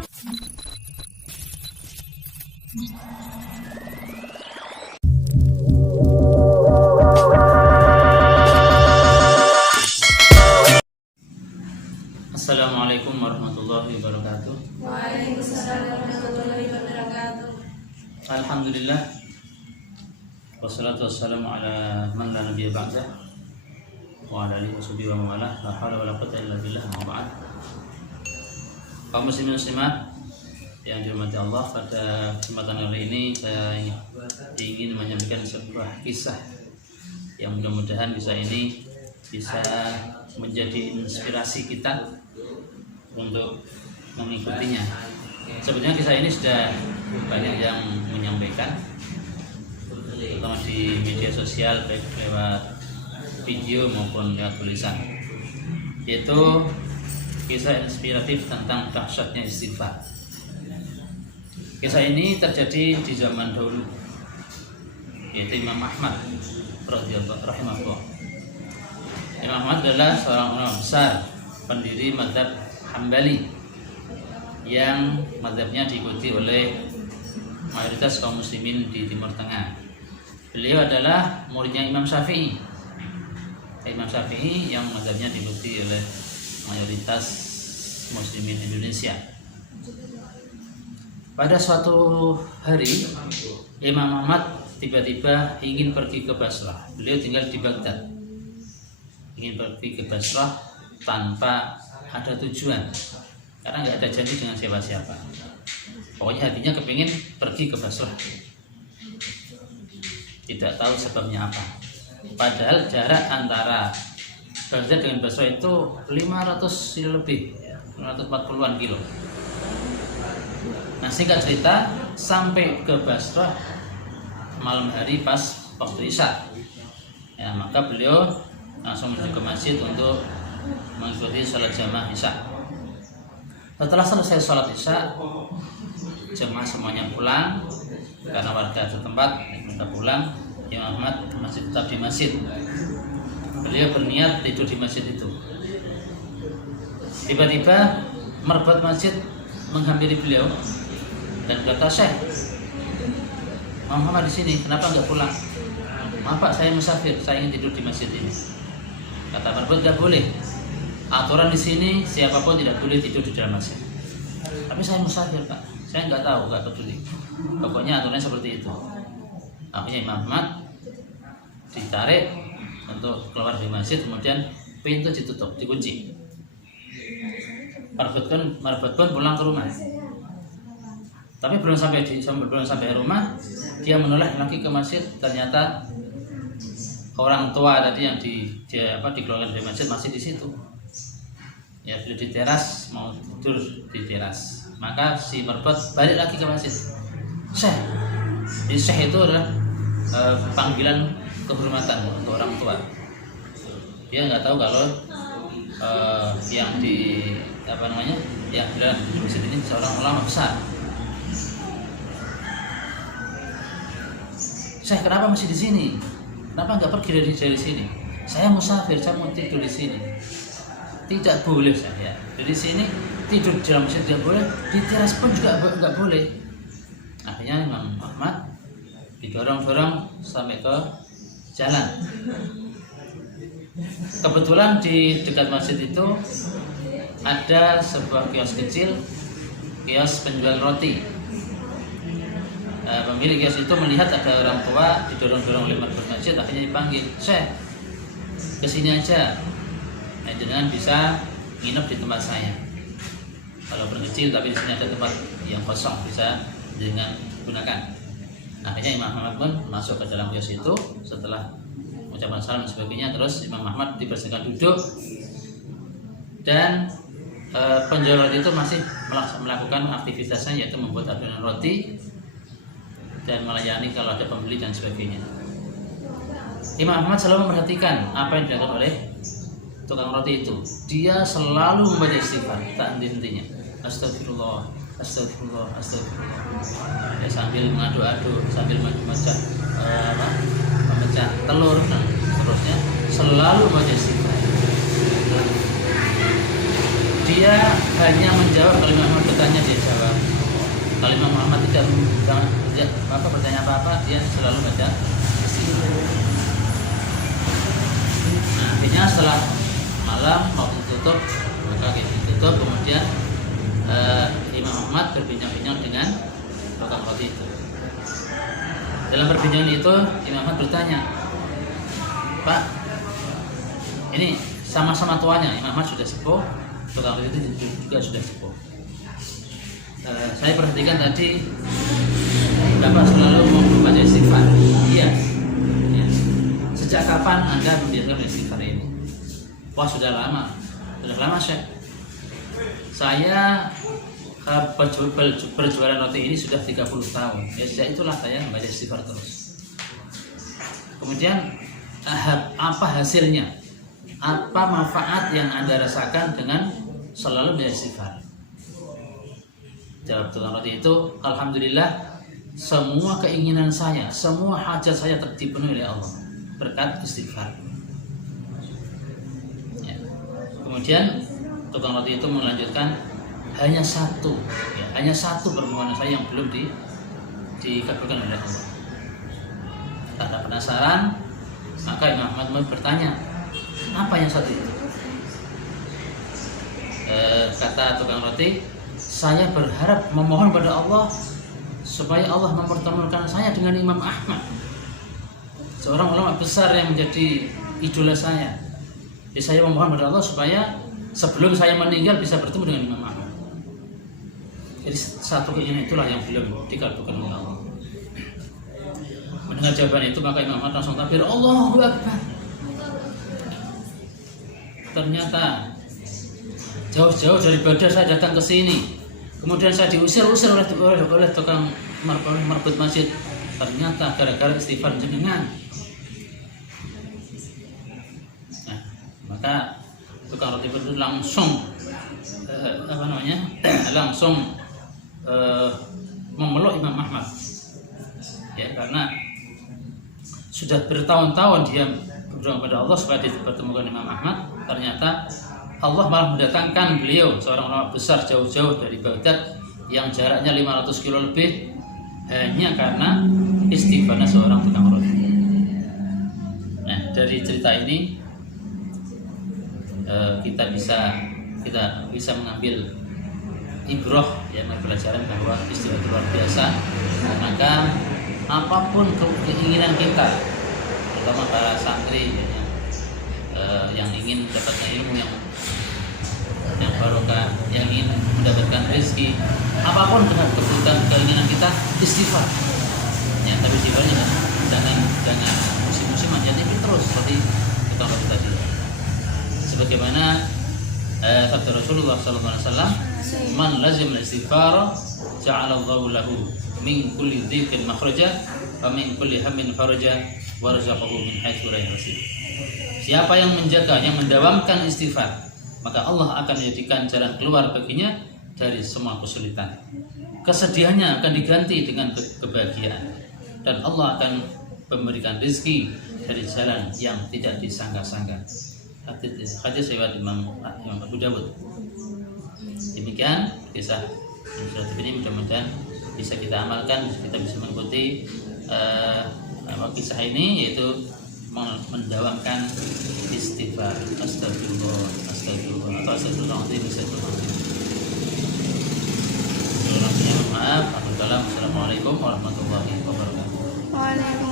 Assalamualaikum warahmatullahi wabarakatuh. Waalaikumsalam warahmatullahi wabarakatuh. Alhamdulillah. Wassalatu wassalamu ala man la nabiyya ba'dah wa ala alihi washabihi wa mawalah. La haula wala quwwata illa billah. Amma ba'd. Kaum muslimin muslimat yang dirahmati Allah, pada kesempatan kali ini saya ingin menyampaikan sebuah kisah yang mudah-mudahan kisah ini bisa menjadi inspirasi kita untuk mengikutinya. Sebenarnya kisah ini sudah banyak yang menyampaikan, terutama di media sosial baik lewat video maupun lewat tulisan, yaitu kisah inspiratif tentang dahsyatnya istighfar. Kisah ini terjadi di zaman dahulu, yaitu Imam Ahmad rahimahullah. Imam Ahmad adalah seorang ulama besar, pendiri mazhab Hambali, yang mazhabnya diikuti oleh mayoritas kaum muslimin di Timur Tengah. Beliau adalah muridnya Imam Syafi'i. Imam Syafi'i yang mazhabnya diikuti oleh mayoritas muslimin Indonesia. Pada suatu hari, Imam Ahmad tiba-tiba ingin pergi ke Basrah. Beliau tinggal di Baghdad. Ingin pergi ke Basrah tanpa ada tujuan, karena nggak ada janji dengan siapa-siapa. Pokoknya hatinya kepingin pergi ke Basrah, tidak tahu sebabnya apa. Padahal jarak antara Baghdad dengan Basrah itu 500 kilo lebih, 540-an kilo. Nah, singkat cerita, sampai ke Basrah malam hari pas waktu Isya. Ya, maka beliau langsung menuju ke masjid untuk mengikuti sholat jamaah Isya. Setelah selesai sholat Isya, jemaah semuanya pulang karena warga setempat minta pulang. Imam Ahmad masih tetap di masjid. Beliau berniat tidur di masjid itu. Tiba-tiba merbot masjid menghampiri beliau dan berkata, "Syekh, Imam Ahmad di sini, kenapa nggak pulang?" "Maaf Pak, saya musafir, saya ingin tidur di masjid ini." Kata merbot, "Nggak boleh. Aturan di sini siapapun tidak boleh tidur di dalam masjid." "Tapi saya musafir Pak, saya nggak tahu, nggak peduli. Pokoknya aturannya seperti itu." Akhirnya Imam Ahmad ditarik untuk keluar dari masjid, kemudian pintu ditutup, dikunci. Merbot pun pulang ke rumah. Tapi belum sampai rumah, dia menoleh lagi ke masjid. Ternyata orang tua tadi yang dikeluarkan dari masjid masih di situ. Ya, beliau di teras, mau tidur di teras. Maka si merbot balik lagi ke masjid. "Syekh." Jadi syekh itu adalah panggilan kehormatan untuk orang tua. Dia nggak tahu kalau yang yang bilang di masjid ini seorang ulama besar. "Syekh, kenapa masih di sini? Kenapa nggak pergi dari sini?" "Saya musafir, saya mau tidur di sini." "Tidak boleh saya. Dari sini tidur di dalam masjid tidak boleh, di teras pun juga nggak boleh." Akhirnya Imam Ahmad didorong-dorong sampai ke jalan. Kebetulan di dekat masjid itu ada sebuah kios kecil, kios penjual roti. Pemilik kios itu melihat ada orang tua didorong-dorong oleh merbot masjid, akhirnya dipanggil, "Syekh, kesini aja. Jangan bisa nginep di tempat saya. Walaupun kecil, tapi di sini ada tempat yang kosong, bisa dengan gunakan." Akhirnya Imam Ahmad pun masuk ke dalam kios itu. Setelah ucapan salam dan sebagainya, terus Imam Ahmad dipersilakan duduk, dan penjual roti itu masih melakukan aktivitasnya, yaitu membuat adonan roti dan melayani kalau ada pembeli dan sebagainya. Imam Ahmad selalu memperhatikan apa yang dilakukan oleh tukang roti itu. Dia selalu membaca istighfar tak henti-hentinya. Astagfirullah, astagfirullah, astagfirullah. Ya, sambil mengadu-adu, sambil memecah telur dan seterusnya, selalu membaca istighfar. dia hanya menjawab kalau Imam Ahmad bertanya dia jawab. Kalau Imam Ahmad tidak bertanya apa-apa, dia selalu baca istighfar. Nah, akhirnya setelah malam waktu tutup, maka kita tutup, kemudian Imam Ahmad berbincang-bincang dengan tukang roti itu. Dalam perbincangan itu Imam Ahmad bertanya, Pak, ini sama-sama tuanya, Imam Ahmad sudah sepuh, tukang roti itu juga sudah sepuh. Saya perhatikan tadi Bapak selalu membaca istighfar. Iya. Ya. Sejak kapan Anda membiasakan istighfar ini? Wah, sudah lama Syekh. Saya berjualan roti ini sudah 30 tahun. Ya, sejak itulah saya membaca istighfar terus. Kemudian apa hasilnya? Apa manfaat yang Anda rasakan dengan selalu membaca istighfar? Jawab tukang roti itu, alhamdulillah semua keinginan saya, semua hajat saya terpenuhi oleh Allah berkat istighfar. Ya. Kemudian tukang roti itu melanjutkan, hanya satu permohonan saya yang belum dikabulkan oleh Allah. Karena penasaran, maka Imam Ahmad bertanya, apa yang satu itu? Kata tukang roti, saya berharap memohon pada Allah supaya Allah mempertemukan saya dengan Imam Ahmad, seorang ulama besar yang menjadi idola saya. Jadi saya memohon pada Allah supaya sebelum saya meninggal bisa bertemu dengan Imam Ahmad. Jadi satu keinginan itulah yang belum dikabulkan oleh Allah. Mendengar jawaban itu, maka Imam Ahmad langsung takbir, Allahu Akbar. Ternyata jauh-jauh dari Baghdad saya datang ke sini, kemudian saya diusir-usir oleh tukang marbut masjid. Ternyata gara-gara istighfar jenengan. Nah, maka tukang roti itu langsung memeluk Imam Ahmad. Ya, karena sudah bertahun-tahun dia berdoa kepada Allah supaya dipertemukan Imam Ahmad. Ternyata Allah malah mendatangkan beliau, seorang ulama besar jauh-jauh dari Baghdad yang jaraknya 500 kilo lebih, hanya karena istighfarnya seorang tukang roti. Nah, dari cerita ini kita bisa mengambil ibroh, ya, pelajaran bahwa istighfar itu luar biasa. Maka apapun keinginan kita, terutama para santri yang ingin mendapatkan ilmu yang barokah, yang ingin mendapatkan rezeki, apapun dengan kebutuhan keinginan kita, istighfar. Ya, tapi istighfarnya jangan musim-musim aja, tapi terus seperti kita lakukan tadi. Sebagaimana sabda Rasulullah SAW, man lazim al-istighfar ja'ala Allahu lahu min kulli dhiqin makhraja wa min kulli hammin faraja wa razaqahu min haitsu la yahtasib. Siapa yang menjaga, yang mendawamkan istighfar, maka Allah akan menjadikan jalan keluar baginya dari semua kesulitan. Kesedihannya akan diganti dengan kebahagiaan, dan Allah akan memberikan rezeki dari jalan yang tidak disangka-sangka. Hadis riwayat Imam Abu Dawud. Demikian kisah ini, mudah-mudahan bisa kita amalkan, kita bisa mengikuti kisah ini, yaitu mendawamkan istighfar. Astagfirullah atau astagfirullahaladzim. Maaf. Assalamualaikum warahmatullahi wabarakatuh. Waalaikumsalam.